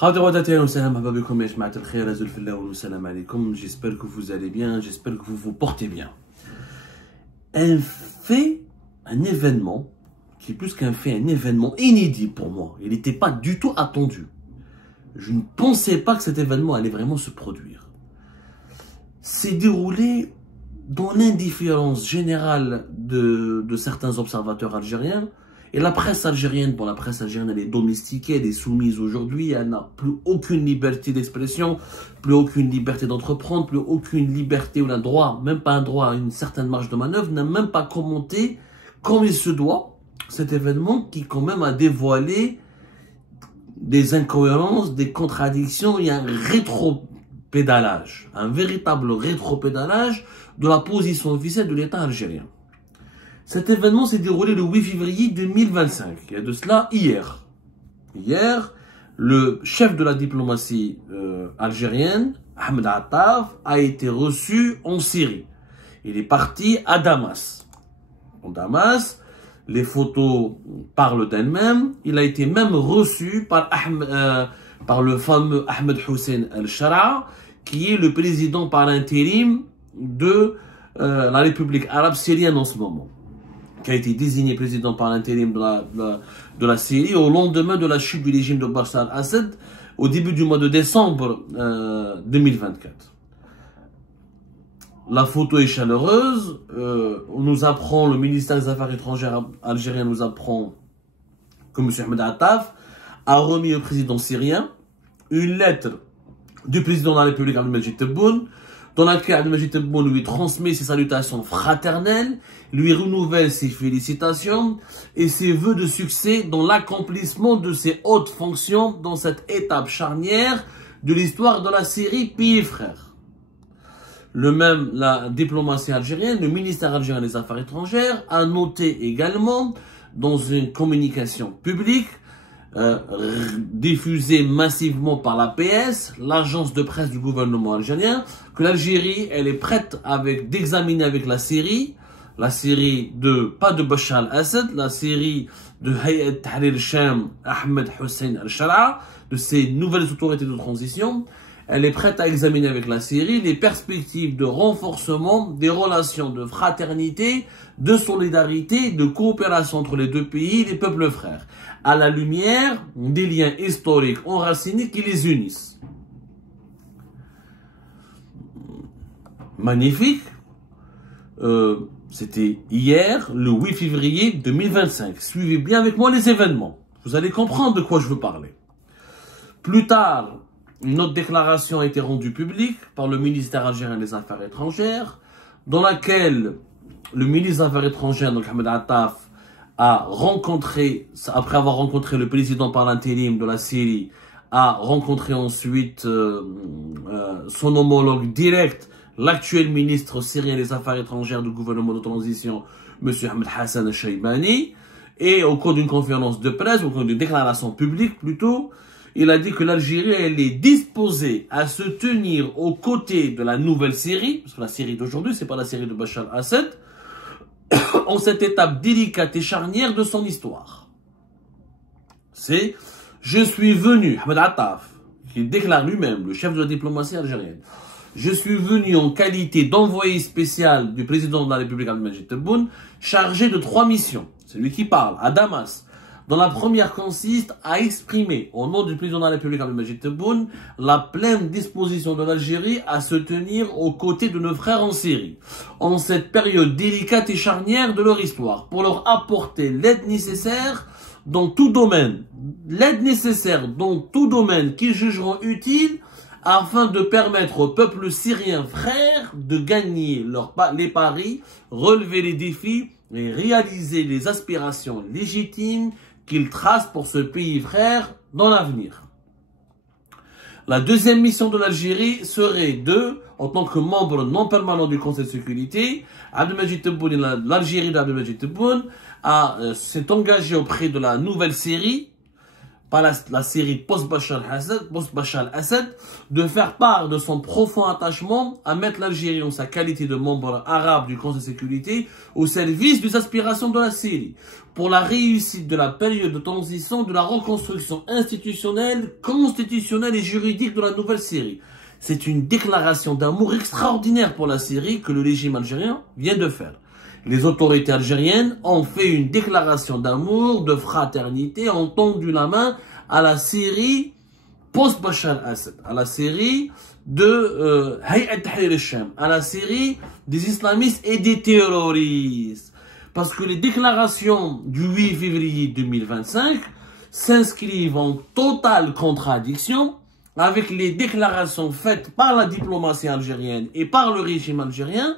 J'espère que vous allez bien, j'espère que vous vous portez bien. Un fait, un événement, qui est plus qu'un fait, un événement inédit pour moi. Il n'était pas du tout attendu. Je ne pensais pas que cet événement allait vraiment se produire. C'est déroulé dans l'indifférence générale de certains observateurs algériens. Et la presse algérienne, bon, la presse algérienne, elle est domestiquée, elle est soumise aujourd'hui, elle n'a plus aucune liberté d'expression, plus aucune liberté d'entreprendre, plus aucune liberté ou un droit, même pas un droit à une certaine marge de manœuvre, n'a même pas commenté comme il se doit cet événement qui quand même a dévoilé des incohérences, des contradictions, il y a un rétropédalage, un véritable rétropédalage de la position officielle de l'État algérien. Cet événement s'est déroulé le 8 février 2025. Il y a de cela hier. Hier, le chef de la diplomatie algérienne, Ahmed Attaf, a été reçu en Syrie. Il est parti à Damas. En Damas, les photos parlent d'elles-mêmes. Il a été même reçu par le fameux Ahmed Hussein al-Shara, qui est le président par intérim de la République arabe syrienne en ce moment, qui a été désigné président par l'intérim de la Syrie au lendemain de la chute du régime de Bachar al-Assad au début du mois de décembre 2024. La photo est chaleureuse. On nous apprend, le ministère des Affaires étrangères algérien nous apprend que M. Ahmed Attaf a remis au président syrien une lettre du président de la République Abdelmadjid Tebboune, dans laquelle Abdelmadjid Tebboune lui transmet ses salutations fraternelles, lui renouvelle ses félicitations et ses vœux de succès dans l'accomplissement de ses hautes fonctions dans cette étape charnière de l'histoire de la Syrie pays frère. La diplomatie algérienne, le ministère algérien des Affaires étrangères a noté également dans une communication publique diffusée massivement par l'APS, l'agence de presse du gouvernement algérien, que l'Algérie, elle est prête d'examiner avec la Syrie pas de Bachar al-Assad, la Syrie de Hayat Tahrir al-Sham, Ahmed Hussein al-Shara, de ces nouvelles autorités de transition. Elle est prête à examiner avec la Syrie les perspectives de renforcement des relations de fraternité, de solidarité, de coopération entre les deux pays, les peuples frères, à la lumière des liens historiques enracinés qui les unissent. Magnifique. C'était hier, le 8 février 2025. Suivez bien avec moi les événements. Vous allez comprendre de quoi je veux parler. Plus tard, une autre déclaration a été rendue publique par le ministère algérien des Affaires étrangères, dans laquelle le ministre des Affaires étrangères, donc Ahmed Attaf, a rencontré, après avoir rencontré le président par l'intérim de la Syrie, a rencontré ensuite son homologue direct, l'actuel ministre syrien des Affaires étrangères du gouvernement de transition, M. Ahmed Hassan al-Shaybani, et au cours d'une conférence de presse, au cours d'une déclaration publique plutôt, il a dit que l'Algérie, elle est disposée à se tenir aux côtés de la nouvelle Syrie, parce que la Syrie d'aujourd'hui, c'est pas la Syrie de Bachar al-Assad, en cette étape délicate et charnière de son histoire. C'est « Je suis venu », Ahmed Attaf, qui déclare lui-même, le chef de la diplomatie algérienne, « Je suis venu en qualité d'envoyé spécial du président de la République Abdelmadjid Tebboune, chargé de 3 missions. » C'est lui qui parle, à Damas. Dont la première consiste à exprimer, au nom du président de la République Abdelmadjid Tebboune, la pleine disposition de l'Algérie à se tenir aux côtés de nos frères en Syrie, en cette période délicate et charnière de leur histoire, pour leur apporter l'aide nécessaire dans tout domaine, qu'ils jugeront utile, afin de permettre au peuple syrien frère de gagner les paris, relever les défis et réaliser les aspirations légitimes qu'il trace pour ce pays frère dans l'avenir. La deuxième mission de l'Algérie serait en tant que membre non permanent du Conseil de sécurité, l'Algérie d'Abdelmadjid Tebboune s'est engagée auprès de la nouvelle Syrie par la série post-Bachar al-Assad, de faire part de son profond attachement à mettre l'Algérie en sa qualité de membre arabe du Conseil de sécurité au service des aspirations de la Syrie, pour la réussite de la période de transition de la reconstruction institutionnelle, constitutionnelle et juridique de la nouvelle Syrie. C'est une déclaration d'amour extraordinaire pour la Syrie que le régime algérien vient de faire. Les autorités algériennes ont fait une déclaration d'amour, de fraternité, ont tendu la main à la Syrie post-Bachar al-Assad, à la Syrie de Hayat Tahrir al-Sham, à la Syrie des islamistes et des terroristes. Parce que les déclarations du 8 février 2025 s'inscrivent en totale contradiction avec les déclarations faites par la diplomatie algérienne et par le régime algérien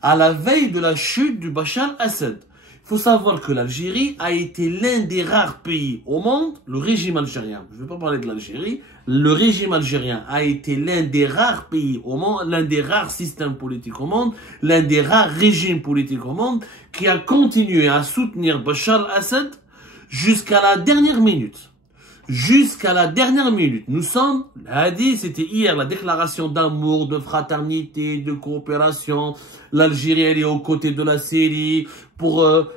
à la veille de la chute du Bachar al-Assad. Il faut savoir que l'Algérie a été l'un des rares pays au monde, le régime algérien, je ne vais pas parler de l'Algérie, le régime algérien a été l'un des rares pays au monde, l'un des rares systèmes politiques au monde, l'un des rares régimes politiques au monde, qui a continué à soutenir Bachar al-Assad jusqu'à la dernière minute. Jusqu'à la dernière minute. Nous sommes, c'était hier, la déclaration d'amour, de fraternité, de coopération. L'Algérie, elle est aux côtés de la Syrie.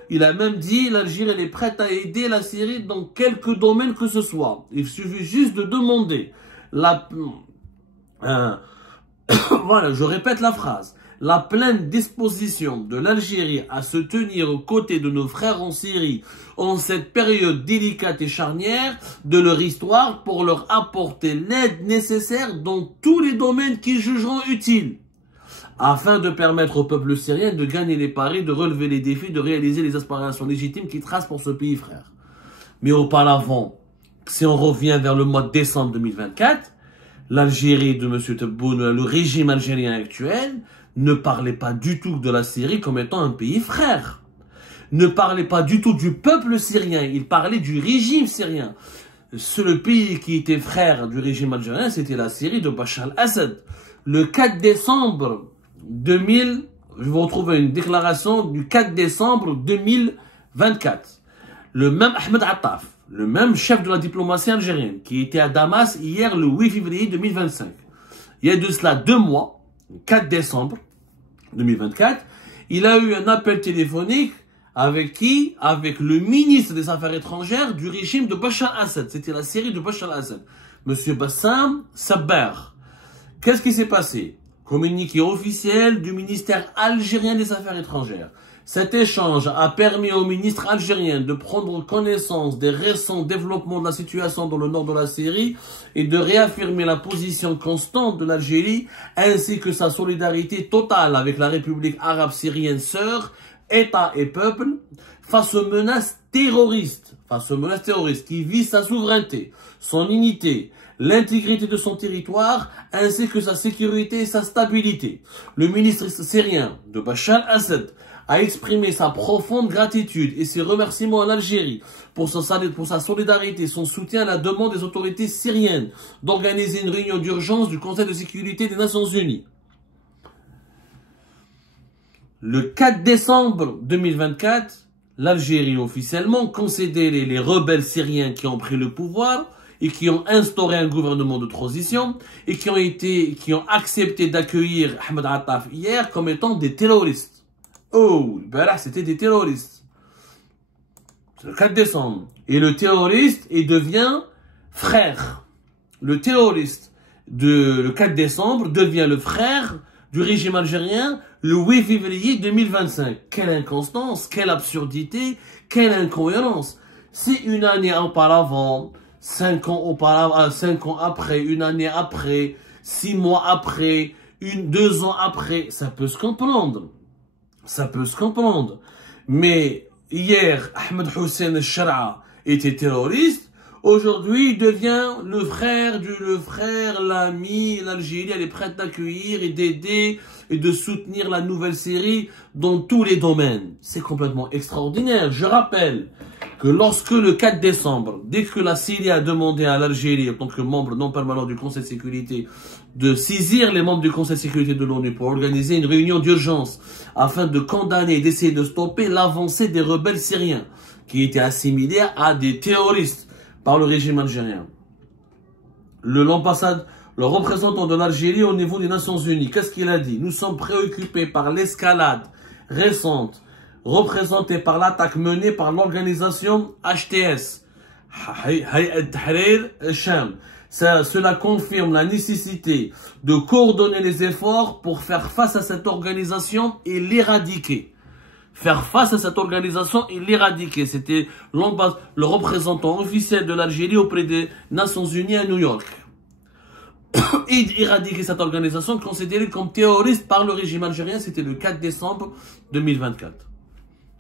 Il a même dit, l'Algérie, elle est prête à aider la Syrie dans quelques domaines que ce soit. Il suffit juste de demander voilà, je répète la phrase. La pleine disposition de l'Algérie à se tenir aux côtés de nos frères en Syrie en cette période délicate et charnière de leur histoire pour leur apporter l'aide nécessaire dans tous les domaines qu'ils jugeront utiles, afin de permettre au peuple syrien de gagner les paris, de relever les défis, de réaliser les aspirations légitimes qu'il trace pour ce pays frère. Mais auparavant, si on revient vers le mois de décembre 2024, l'Algérie de M. Tebboune, le régime algérien actuel, ne parlait pas du tout de la Syrie comme étant un pays frère. Ne parlait pas du tout du peuple syrien, il parlait du régime syrien. Le pays qui était frère du régime algérien, c'était la Syrie de Bachar al-Assad. Le 4 décembre 2000, je vous retrouve une déclaration du 4 décembre 2024. Le même Ahmed Attaf, le même chef de la diplomatie algérienne, qui était à Damas hier le 8 février 2025. Il y a de cela 2 mois, le 4 décembre 2024, il a eu un appel téléphonique avec qui? Avec le ministre des Affaires étrangères du régime de Bachar al-Assad. C'était la Syrie de Bachar al-Assad. Monsieur Bassam Sabber. Qu'est-ce qui s'est passé? Communiqué officiel du ministère algérien des Affaires étrangères. Cet échange a permis au ministre algérien de prendre connaissance des récents développements de la situation dans le nord de la Syrie et de réaffirmer la position constante de l'Algérie ainsi que sa solidarité totale avec la République arabe syrienne sœur, État et peuple, face aux menaces terroristes qui visent sa souveraineté, son unité, l'intégrité de son territoire, ainsi que sa sécurité et sa stabilité. Le ministre syrien de Bachar al-Assad a exprimé sa profonde gratitude et ses remerciements à l'Algérie pour sa solidarité, son soutien à la demande des autorités syriennes d'organiser une réunion d'urgence du Conseil de sécurité des Nations Unies. Le 4 décembre 2024, l'Algérie officiellement concédait les rebelles syriens qui ont pris le pouvoir et qui ont instauré un gouvernement de transition et qui ont accepté d'accueillir Ahmed Attaf hier comme étant des terroristes. Oh, c'était des terroristes. C'est le 4 décembre. Et le terroriste, il devient frère. Le terroriste le 4 décembre devient le frère du régime algérien le 8 février 2025. Quelle inconstance, quelle absurdité, quelle incohérence. Si une année auparavant, 5 ans auparavant, 5 ans après, une année après, 6 mois après, 2 ans après, ça peut se comprendre. Ça peut se comprendre. Mais hier, Ahmed Hussein al-Shar'a était terroriste. Aujourd'hui, il devient le frère, l'ami. L'Algérie, elle est prête d'accueillir et d'aider et de soutenir la nouvelle Syrie dans tous les domaines. C'est complètement extraordinaire. Je rappelle que lorsque le 4 décembre, dès que la Syrie a demandé à l'Algérie, en tant que membre non permanent du Conseil de sécurité, de saisir les membres du Conseil de sécurité de l'ONU pour organiser une réunion d'urgence afin de condamner et d'essayer de stopper l'avancée des rebelles syriens qui étaient assimilés à des terroristes par le régime algérien. Le représentant de l'Algérie au niveau des Nations Unies, qu'est-ce qu'il a dit? Nous sommes préoccupés par l'escalade récente représentée par l'attaque menée par l'organisation HTS, Hayat Tahrir al-Sham. Cela confirme la nécessité de coordonner les efforts pour faire face à cette organisation et l'éradiquer. Faire face à cette organisation et l'éradiquer. C'était le représentant officiel de l'Algérie auprès des Nations Unies à New York. Et éradiquer cette organisation considérée comme terroriste par le régime algérien, c'était le 4 décembre 2024.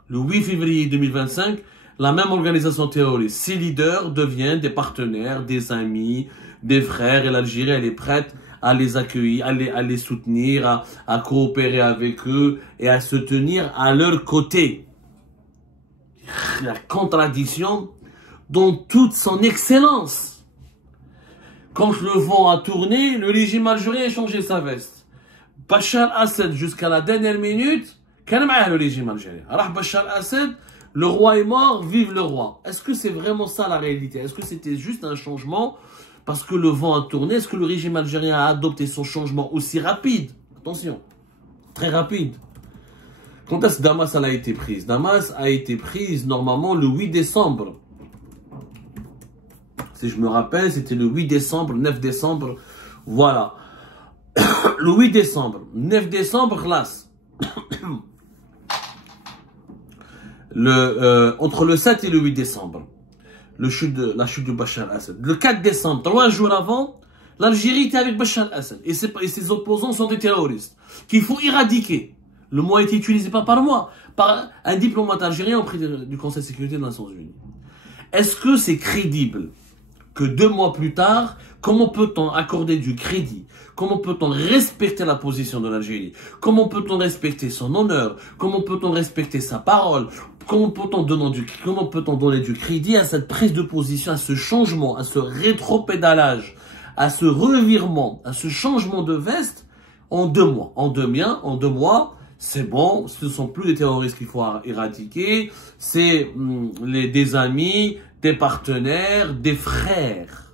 Le 8 février 2025, la même organisation terroriste, ses leaders deviennent des partenaires, des amis, des frères, et l'Algérie, elle est prête à les accueillir, à les soutenir, à coopérer avec eux et à se tenir à leur côté. La contradiction dans toute son excellence. Quand le vent a tourné, le régime algérien a changé sa veste. Bachar Assad, jusqu'à la dernière minute, quel est le régime algérien? Alors Bachar Assad, le roi est mort, vive le roi. Est-ce que c'est vraiment ça la réalité? Est-ce que c'était juste un changement parce que le vent a tourné? Est-ce que le régime algérien a adopté son changement aussi rapide? Attention, très rapide. Quand est-ce que Damas a été prise? Damas a été prise normalement le 8 décembre. Si je me rappelle, c'était le 8 décembre, 9 décembre, voilà. Le 8 décembre, 9 décembre, classe. Entre le 7 et le 8 décembre, la chute de Bachar Assad. Le 4 décembre, 3 jours avant, l'Algérie était avec Bachar Assad. Et ses opposants sont des terroristes qu'il faut éradiquer. Le mot a été utilisé pas par moi, par un diplomate algérien auprès du Conseil de sécurité des Nations Unies. Est-ce que c'est crédible que 2 mois plus tard, comment peut-on accorder du crédit? Comment peut-on respecter la position de l'Algérie? Comment peut-on respecter son honneur? Comment peut-on respecter sa parole? Comment peut-on donner du crédit à cette prise de position, à ce changement, à ce rétropédalage, à ce revirement, à ce changement de veste en 2 mois? En 2 mois, c'est bon, ce ne sont plus des terroristes qu'il faut éradiquer, c'est des amis, des partenaires, des frères,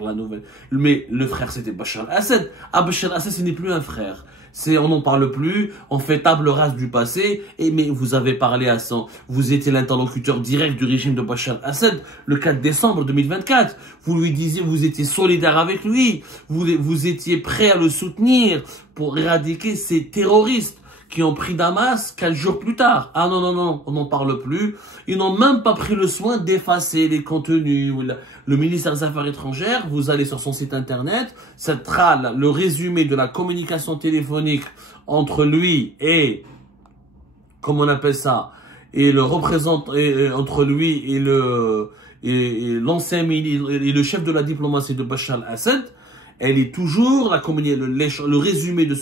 la nouvelle. Mais le frère, c'était Bachar Assad. Ah, Bachar Assad, ce n'est plus un frère. On n'en parle plus, on fait table rase du passé. Mais vous avez parlé à ça, vous étiez l'interlocuteur direct du régime de Bachar Assad le 4 décembre 2024. Vous lui disiez, vous étiez solidaire avec lui, vous étiez prêt à le soutenir pour éradiquer ces terroristes qui ont pris Damas 4 jours plus tard. Ah non, on n'en parle plus. Ils n'ont même pas pris le soin d'effacer les contenus. Le ministère des Affaires étrangères, vous allez sur son site internet, ça trale le résumé de la communication téléphonique entre lui et, comment on appelle ça, et le représentant, entre lui et l'ancien ministre, et le chef de la diplomatie de Bachar Assad. Elle est toujours, le résumé de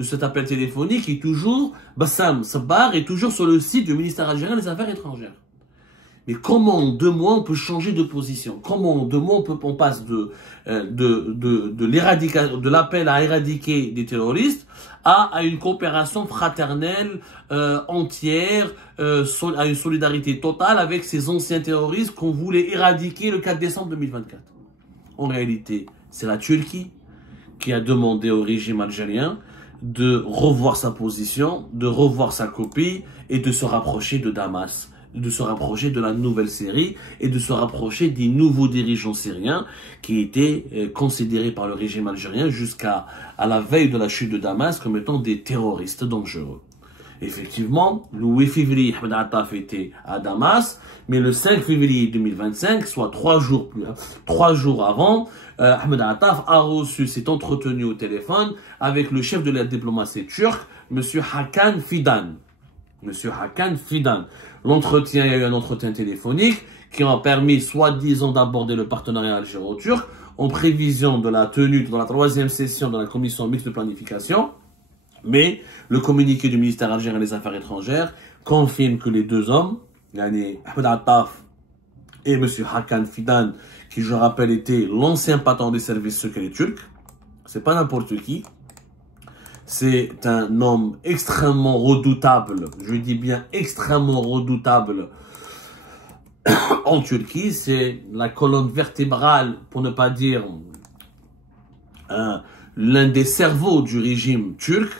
cet appel téléphonique est toujours, Bassam Sabbar est toujours sur le site du ministère algérien des Affaires étrangères. Mais comment en 2 mois on peut changer de position? Comment en 2 mois on passe de l'appel à éradiquer des terroristes à une coopération fraternelle entière, à une solidarité totale avec ces anciens terroristes qu'on voulait éradiquer le 4 décembre 2024? En réalité, c'est la Turquie qui a demandé au régime algérien de revoir sa position, de revoir sa copie et de se rapprocher de Damas, de se rapprocher de la nouvelle Syrie et de se rapprocher des nouveaux dirigeants syriens qui étaient considérés par le régime algérien jusqu'à la veille de la chute de Damas comme étant des terroristes dangereux. Effectivement, le 8 février, Ahmed Attaf était à Damas, mais le 5 février 2025, soit 3 jours avant, Ahmed Attaf s'est entretenu au téléphone avec le chef de la diplomatie turque, M. Hakan Fidan. L'entretien, il y a eu un entretien téléphonique qui a permis, soi-disant, d'aborder le partenariat algéro-turc en prévision de la tenue de la 3e session de la commission mixte de planification. Mais le communiqué du ministère algérien des Affaires étrangères confirme que les 2 hommes, Ahmed Attaf et M. Hakan Fidan, qui je rappelle était l'ancien patron des services secrets turcs, c'est pas n'importe qui, c'est un homme extrêmement redoutable, je dis bien extrêmement redoutable, en Turquie. C'est la colonne vertébrale, pour ne pas dire l'un des cerveaux du régime turc.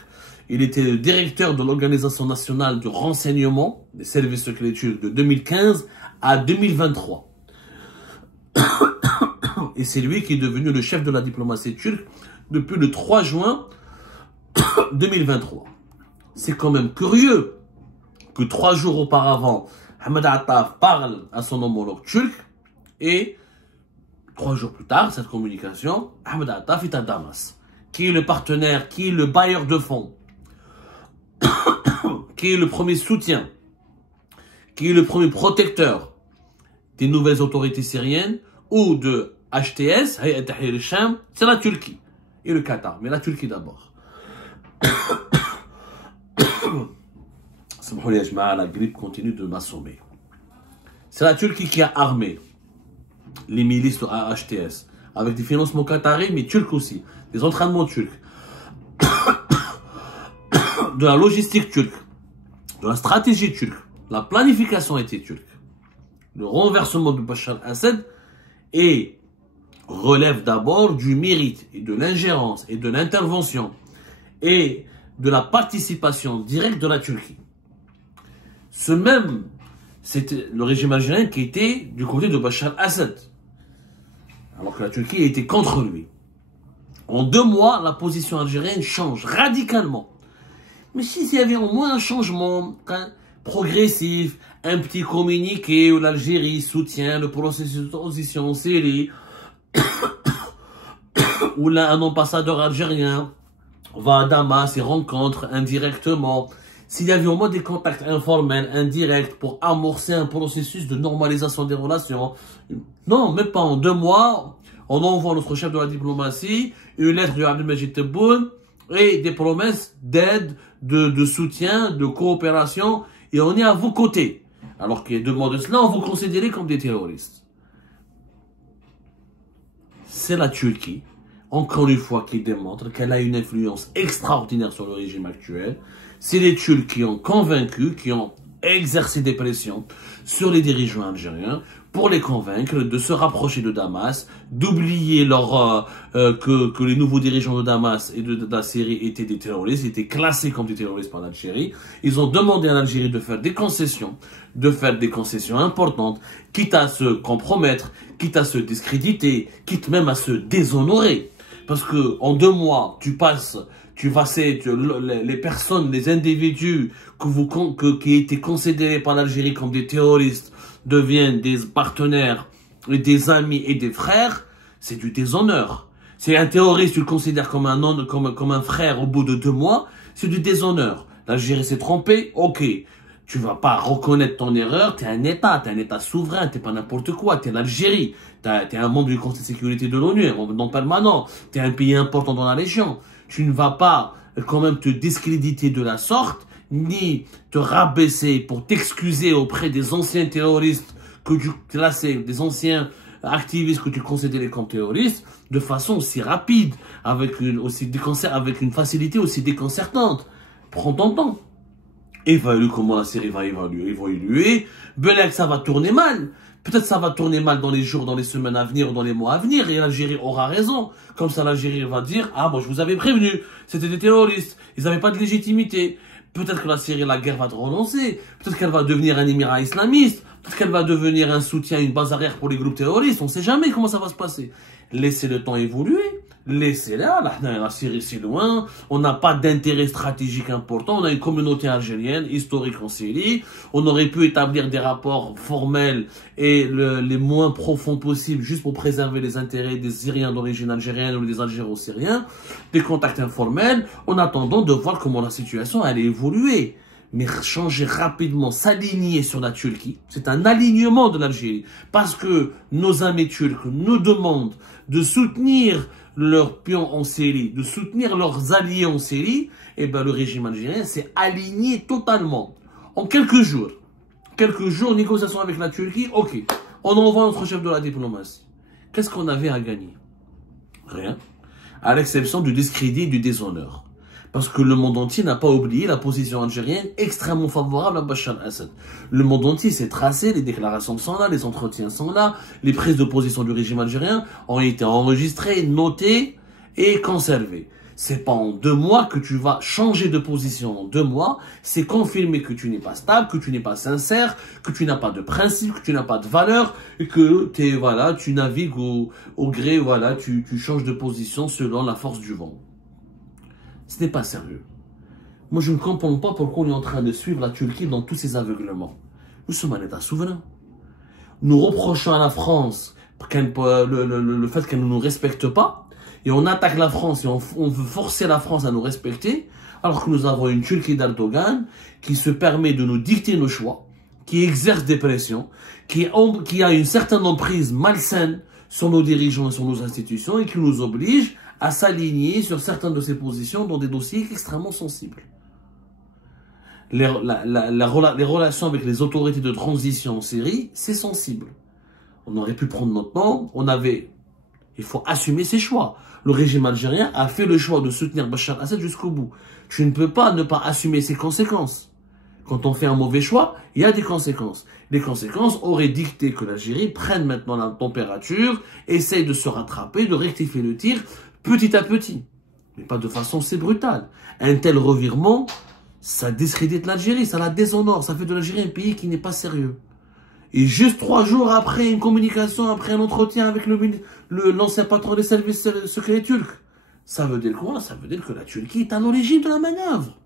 Il était le directeur de l'Organisation nationale du renseignement des services secrets turcs de 2015 à 2023. Et c'est lui qui est devenu le chef de la diplomatie turque depuis le 3 juin 2023. C'est quand même curieux que 3 jours auparavant, Ahmed Attaf parle à son homologue turc et 3 jours plus tard, cette communication, Ahmed Attaf est à Damas, qui est le partenaire, qui est le bailleur de fonds, qui est le premier soutien, qui est le premier protecteur des nouvelles autorités syriennes ou de HTS, c'est la Turquie et le Qatar, mais la Turquie d'abord. La grippe continue de m'assommer. C'est la Turquie qui a armé les milices de HTS avec des financements qataris, mais turcs aussi, des entraînements turcs, de la logistique turque, de la stratégie turque, la planification était turque. Le renversement de Bachar al-Assad et relève d'abord du mérite et de l'ingérence et de l'intervention et de la participation directe de la Turquie. C'était le régime algérien qui était du côté de Bachar al-Assad, alors que la Turquie était contre lui. En 2 mois, la position algérienne change radicalement. Mais s'il y avait au moins un changement progressif, un petit communiqué où l'Algérie soutient le processus de transition en Syrie, où là, un ambassadeur algérien va à Damas et rencontre indirectement, s'il y avait au moins des contacts informels, indirects, pour amorcer un processus de normalisation des relations. Non, même pas en 2 mois, on envoie notre chef de la diplomatie, une lettre de Abdelmajid Tebboune et des promesses d'aide, de soutien, de coopération, et on est à vos côtés. Alors qu'il y a 2 mois de cela, on vous considère comme des terroristes. C'est la Turquie, encore une fois, qui démontre qu'elle a une influence extraordinaire sur le régime actuel. C'est les Turcs qui ont convaincu, qui ont exercé des pressions sur les dirigeants algériens pour les convaincre de se rapprocher de Damas, d'oublier que les nouveaux dirigeants de Damas et de la Syrie étaient des terroristes, étaient classés comme des terroristes par l'Algérie. Ils ont demandé à l'Algérie de faire des concessions importantes, quitte à se compromettre, quitte à se discréditer, quitte même à se déshonorer. Parce que en 2 mois, les personnes, les individus qui étaient considérés par l'Algérie comme des terroristes deviennent des partenaires, des amis et des frères, c'est du déshonneur. Si un terroriste, tu le considères comme un frère au bout de 2 mois, c'est du déshonneur. L'Algérie s'est trompée, ok. Tu vas pas reconnaître ton erreur, t'es un État souverain, t'es pas n'importe quoi, t'es l'Algérie, t'es un membre du Conseil de sécurité de l'ONU, non permanent, t'es un pays important dans la région. Tu ne vas pas quand même te discréditer de la sorte, ni te rabaisser pour t'excuser auprès des anciens terroristes que tu classais, des anciens activistes que tu considérais comme terroristes, de façon aussi rapide, avec une facilité aussi déconcertante. Prends ton temps. Évalue comment la Syrie va évoluer. Belek, ça va tourner mal. Peut-être ça va tourner mal dans les jours, dans les semaines à venir, ou dans les mois à venir, et l'Algérie aura raison. Comme ça, l'Algérie va dire, ah, bon, je vous avais prévenu, c'était des terroristes, ils n'avaient pas de légitimité. Peut-être que la Syrie, la guerre va te relancer. Peut-être qu'elle va devenir un émirat islamiste. Peut-être qu'elle va devenir un soutien, une base arrière pour les groupes terroristes. On ne sait jamais comment ça va se passer. Laissez le temps évoluer. Laissez-la. La Syrie, c'est loin. On n'a pas d'intérêt stratégique important. On a une communauté algérienne, historique en Syrie. On aurait pu établir des rapports formels et les moins profonds possibles, juste pour préserver les intérêts des Syriens d'origine algérienne ou des Algéro-Syriens. Des contacts informels, en attendant de voir comment la situation allait évoluer. Mais changer rapidement, s'aligner sur la Turquie, c'est un alignement de l'Algérie. Parce que nos amis turcs nous demandent de soutenir leurs pions en Syrie, de soutenir leurs alliés en Syrie, et ben le régime algérien s'est aligné totalement. En quelques jours, négociation avec la Turquie, ok, on envoie notre chef de la diplomatie. Qu'est-ce qu'on avait à gagner? Rien. À l'exception du discrédit et du déshonneur. Parce que le monde entier n'a pas oublié la position algérienne extrêmement favorable à Bachar el-Assad. Le monde entier s'est tracé, les déclarations sont là, les entretiens sont là, les prises de position du régime algérien ont été enregistrées, notées et conservées. C'est pas en 2 mois que tu vas changer de position. En 2 mois, c'est confirmer que tu n'es pas stable, que tu n'es pas sincère, que tu n'as pas de principe, que tu n'as pas de valeur, et que tu navigues au gré, voilà, tu changes de position selon la force du vent. Ce n'est pas sérieux. Moi, je ne comprends pas pourquoi on est en train de suivre la Turquie dans tous ces aveuglements. Nous sommes un État souverain. Nous reprochons à la France le fait qu'elle ne nous respecte pas. Et on attaque la France et on veut forcer la France à nous respecter, alors que nous avons une Turquie d'Erdogan qui se permet de nous dicter nos choix, qui exerce des pressions, qui a une certaine emprise malsaine sur nos dirigeants et sur nos institutions et qui nous oblige à s'aligner sur certaines de ces positions dans des dossiers extrêmement sensibles. Les relations avec les autorités de transition en Syrie, c'est sensible. On aurait pu prendre notre temps, il faut assumer ses choix. Le régime algérien a fait le choix de soutenir Bachar el-Assad jusqu'au bout. Tu ne peux pas ne pas assumer ses conséquences. Quand on fait un mauvais choix, il y a des conséquences. Les conséquences auraient dicté que l'Algérie prenne maintenant la température, essaye de se rattraper, de rectifier le tir petit à petit. Mais pas de façon si brutale. Un tel revirement, ça discrédite l'Algérie, ça la déshonore, ça fait de l'Algérie un pays qui n'est pas sérieux. Et juste 3 jours après une communication, après un entretien avec l'ancien patron des services secrets turcs, ça veut dire quoi? Ça veut dire que la Turquie est à l'origine de la manœuvre.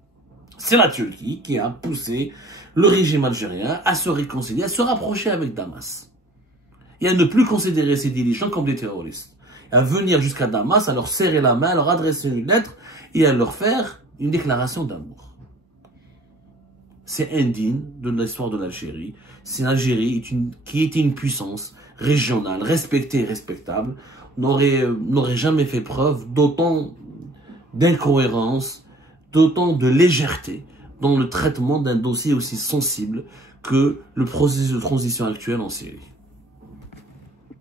C'est la Turquie qui a poussé le régime algérien à se réconcilier, à se rapprocher avec Damas. Et à ne plus considérer ses dirigeants comme des terroristes. Et à venir jusqu'à Damas, à leur serrer la main, à leur adresser une lettre et à leur faire une déclaration d'amour. C'est indigne de l'histoire de l'Algérie. C'est l'Algérie qui était une puissance régionale, respectée et respectable, n'aurait jamais fait preuve d'autant d'incohérence, d'autant de légèreté dans le traitement d'un dossier aussi sensible que le processus de transition actuel en Syrie.